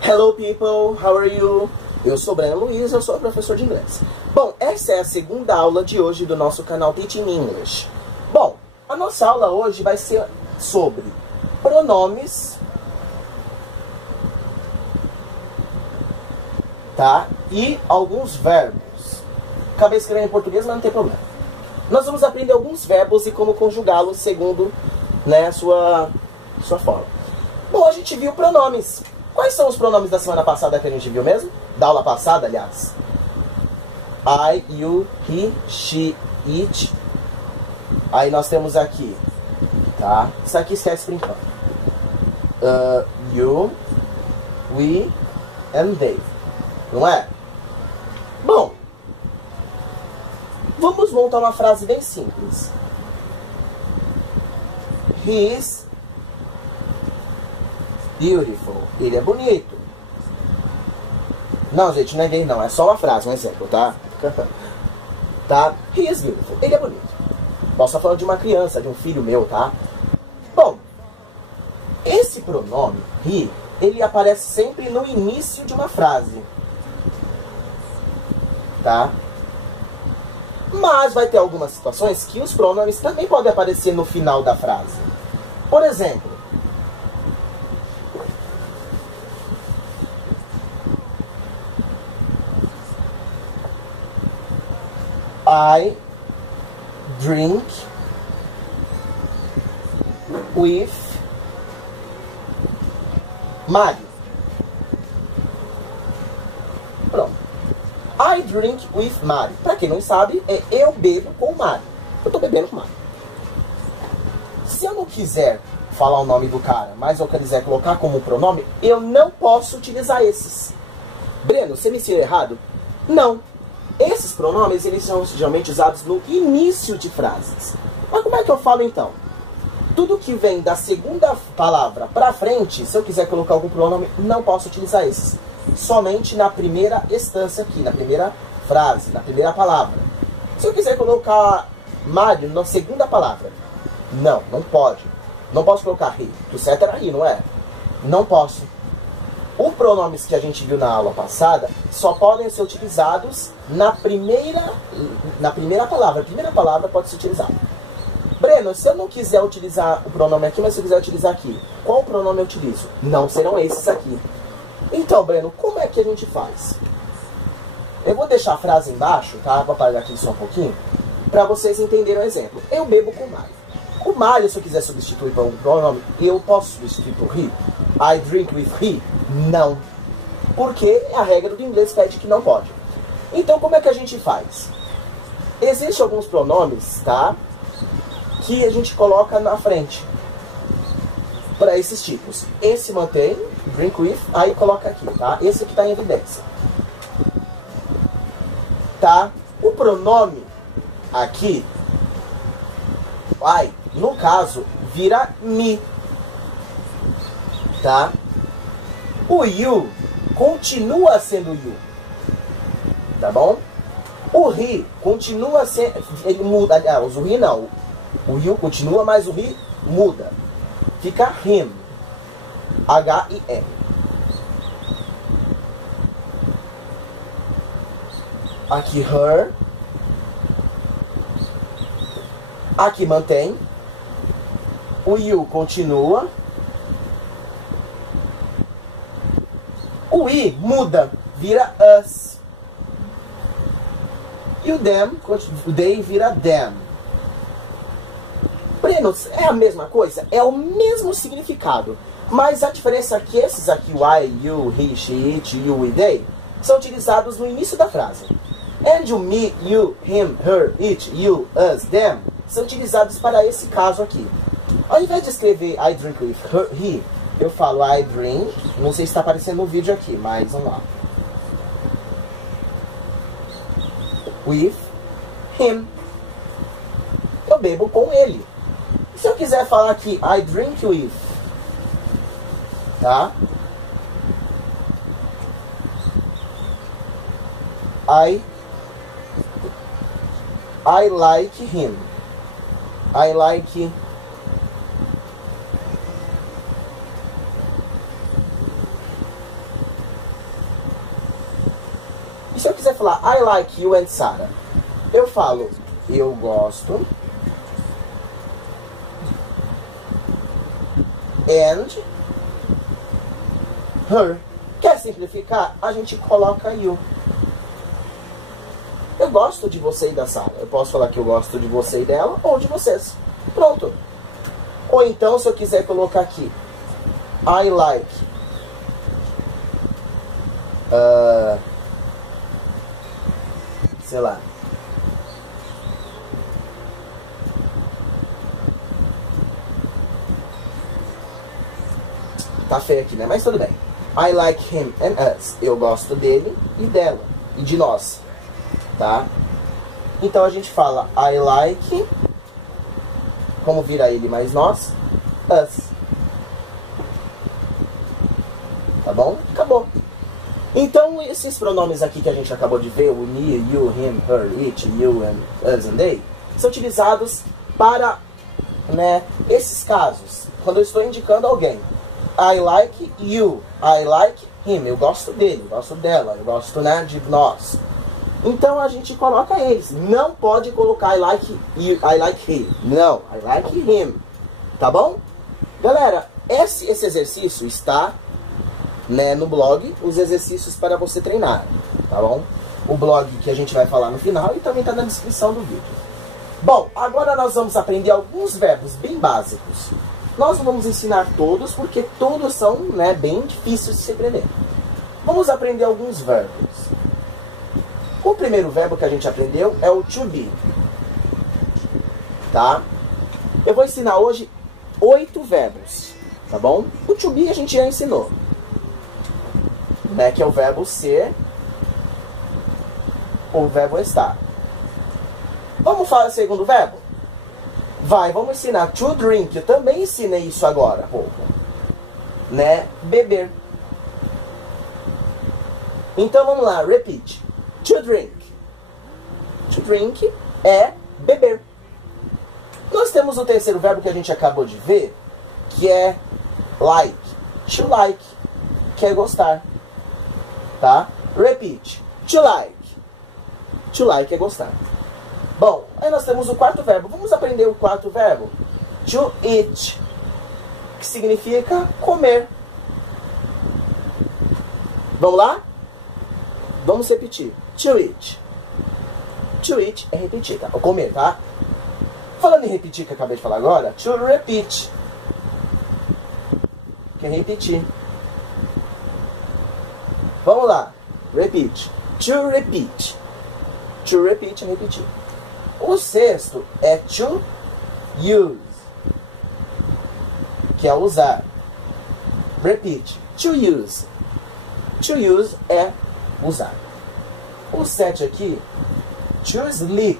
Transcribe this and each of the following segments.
Hello people, how are you? Eu sou Breno Luiz, eu sou professor de inglês. Bom, essa é a segunda aula de hoje do nosso canal Teaching English. Bom, a nossa aula hoje vai ser sobre pronomes, tá? E alguns verbos. Acabei escrevendo em português, mas não tem problema. Nós vamos aprender alguns verbos e como conjugá-los segundo, né, sua forma. Bom, a gente viu pronomes. Quais são os pronomes da semana passada que a gente viu mesmo? Da aula passada, aliás. I, you, he, she, it. Aí nós temos aqui, tá? Isso aqui esquece brincando. You, we, and they. Não é? Bom, vamos montar uma frase bem simples. He is beautiful. Ele é bonito. Não, gente, não é gay não. É só uma frase, um exemplo, tá? Tá? He is beautiful. Ele é bonito. Posso estar falando de uma criança, de um filho meu, tá? Bom, esse pronome, he, ele aparece sempre no início de uma frase. Tá? Mas vai ter algumas situações que os pronomes também podem aparecer no final da frase. Por exemplo, I drink with Mari. Pronto. I drink with Mari. Pra quem não sabe, é eu bebo com Mari. Eu tô bebendo com Mari. Se eu não quiser falar o nome do cara, mas eu quiser colocar como pronome, eu não posso utilizar esses. Breno, você me ensinou errado? Não. Esses pronomes, eles são geralmente usados no início de frases. Mas como é que eu falo então? Tudo que vem da segunda palavra pra frente, se eu quiser colocar algum pronome, não posso utilizar esses. Somente na primeira instância aqui, na primeira frase, na primeira palavra. Se eu quiser colocar Mário na segunda palavra, não pode. Não posso colocar he. O certo era he, não é? Não posso. Os pronomes que a gente viu na aula passada só podem ser utilizados na primeira palavra. A primeira palavra pode ser utilizada. Breno, se eu não quiser utilizar o pronome aqui, mas se eu quiser utilizar aqui, qual pronome eu utilizo? Não serão esses aqui. Então, Breno, como é que a gente faz? Eu vou deixar a frase embaixo, tá? Vou apagar aqui só um pouquinho, para vocês entenderem o exemplo. Eu bebo com Mário. O Mário, se eu quiser substituir por um pronome, eu posso substituir por he. I drink with he. Não. Porque a regra do inglês pede que não pode. Então, como é que a gente faz? Existem alguns pronomes, tá? Que a gente coloca na frente. Para esses tipos. Esse mantém, drink with, aí coloca aqui, tá? Esse aqui está em evidência. Tá? O pronome aqui, I, no caso, vira me. Tá? O you continua sendo you. Tá bom? O he continua sendo... Ele muda. Aliás, o he não. O you continua, mas o he muda. Fica him. H-I-M. Aqui her. Aqui mantém. O you continua. O I muda, vira us. E o them, o they vira them. Breno, é a mesma coisa? É o mesmo significado. Mas a diferença é que esses aqui, o I, you, he, she, it, you e they, são utilizados no início da frase. And o me, you, him, her, it, you, us, them, são utilizados para esse caso aqui. Ao invés de escrever I drink with her, he, eu falo I drink, não sei se está aparecendo no vídeo aqui, mas vamos lá. With him. Eu bebo com ele. Se eu quiser falar aqui I drink with, tá? I like him. I like falar I like you and Sarah, eu falo eu gosto and her. Quer simplificar? A gente coloca you. Eu gosto de você e da Sarah. Eu posso falar que eu gosto de você e dela ou de vocês. Pronto. Ou então, se eu quiser colocar aqui I like sei lá, tá feio aqui, né? Mas tudo bem. I like him and us. Eu gosto dele e dela. E de nós. Tá? Então a gente fala I like, como vira ele mais nós, us. Tá bom? Acabou. Então esses pronomes aqui que a gente acabou de ver, o me, you, him, her, it, you, and us and they, são utilizados para, né, esses casos. Quando eu estou indicando alguém. I like you, I like him. Eu gosto dele, eu gosto dela, eu gosto, né, de nós. Então a gente coloca eles. Não pode colocar I like you, I like he. Não, I like him. Tá bom? Galera, esse exercício está, né, no blog, os exercícios para você treinar. Tá bom? O blog que a gente vai falar no final e também está na descrição do vídeo. Bom, agora nós vamos aprender alguns verbos bem básicos. Nós não vamos ensinar todos, porque todos são, né, bem difíceis de se aprender. Vamos aprender alguns verbos. O primeiro verbo que a gente aprendeu é o to be. Tá? Eu vou ensinar hoje 8 verbos. Tá bom? O to be a gente já ensinou. Né, que é o verbo ser, o verbo estar. Vamos falar do segundo verbo? Vamos ensinar to drink. Eu também ensinei isso agora há pouco. Né? Beber. Então vamos lá, repeat. To drink. To drink é beber. Nós temos o terceiro verbo que a gente acabou de ver, que é like. To like, que é gostar. Tá? Repeat. To like. To like é gostar. Bom, aí nós temos o quarto verbo. Vamos aprender o quarto verbo. To eat, que significa comer. Vamos lá? Vamos repetir. To eat. To eat é repetir, tá? Ou comer, tá? Falando em repetir, que eu acabei de falar agora, to repeat, que é repetir. Vamos lá. Repeat. To repeat. To repeat é repetir. O sexto é to use, que é usar. Repeat. To use. To use é usar. O 7 aqui, to sleep,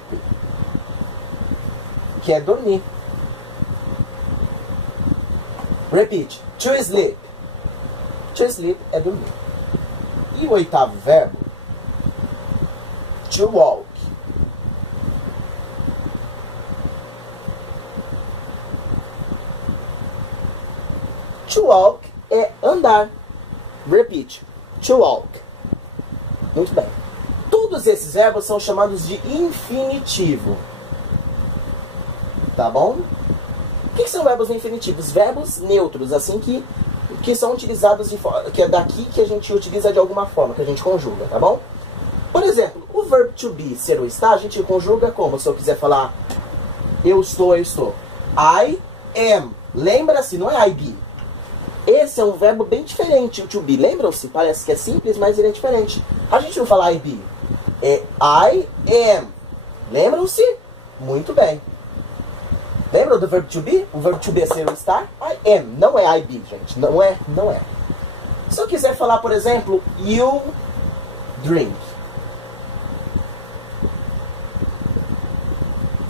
que é dormir. Repeat. To sleep. To sleep é dormir. E o oitavo verbo, to walk. To walk é andar. Repeat. To walk. Muito bem. Todos esses verbos são chamados de infinitivo. Tá bom? O que são verbos infinitivos? Verbos neutros, assim que são utilizados que é daqui que a gente utiliza de alguma forma, que a gente conjuga, tá bom? Por exemplo, o verbo to be, ser ou estar, a gente conjuga como? Se eu quiser falar eu estou, eu estou. I am. Lembra-se, não é I be. Esse é um verbo bem diferente, o to be. Lembram-se? Parece que é simples, mas ele é diferente. A gente não fala I be. É I am. Lembram-se? Muito bem. Lembram do verbo to be? O verbo to be é ser ou estar? I am. Não é I be, gente. Não é. Não é. Se eu quiser falar, por exemplo, you drink.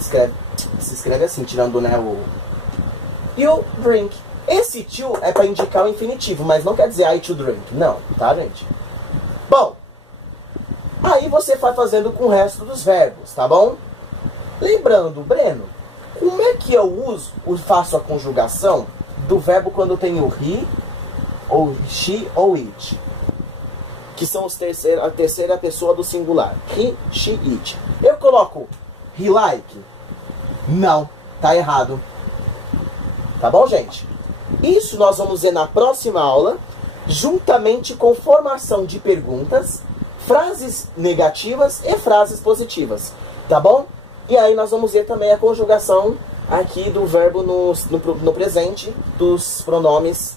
Se escreve assim, tirando, né, o... You drink. Esse to é para indicar o infinitivo, mas não quer dizer I to drink. Não, tá, gente? Bom, aí você vai fazendo com o resto dos verbos, tá bom? Lembrando, Breno, como é que eu faço a conjugação do verbo quando tem o he, ou she, ou it? que são a terceira pessoa do singular. He, she, it. Eu coloco he like? Não, tá errado. Tá bom, gente? Isso nós vamos ver na próxima aula, juntamente com formação de perguntas, frases negativas e frases positivas. Tá bom? E aí nós vamos ver também a conjugação aqui do verbo no presente dos pronomes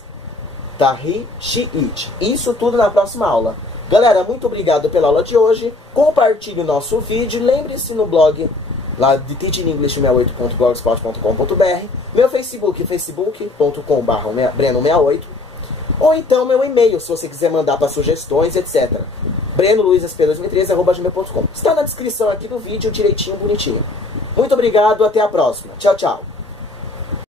da he, she, it. Isso tudo na próxima aula. Galera, muito obrigado pela aula de hoje. Compartilhe o nosso vídeo. Lembre-se no blog lá de teachingenglish68.blogspot.com.br, meu Facebook, facebook.com/breno68, ou então meu e-mail, se você quiser mandar para sugestões, etc. brenoluizsp2013@gmail.com. Está na descrição aqui do vídeo, direitinho, bonitinho. Muito obrigado, até a próxima. Tchau, tchau.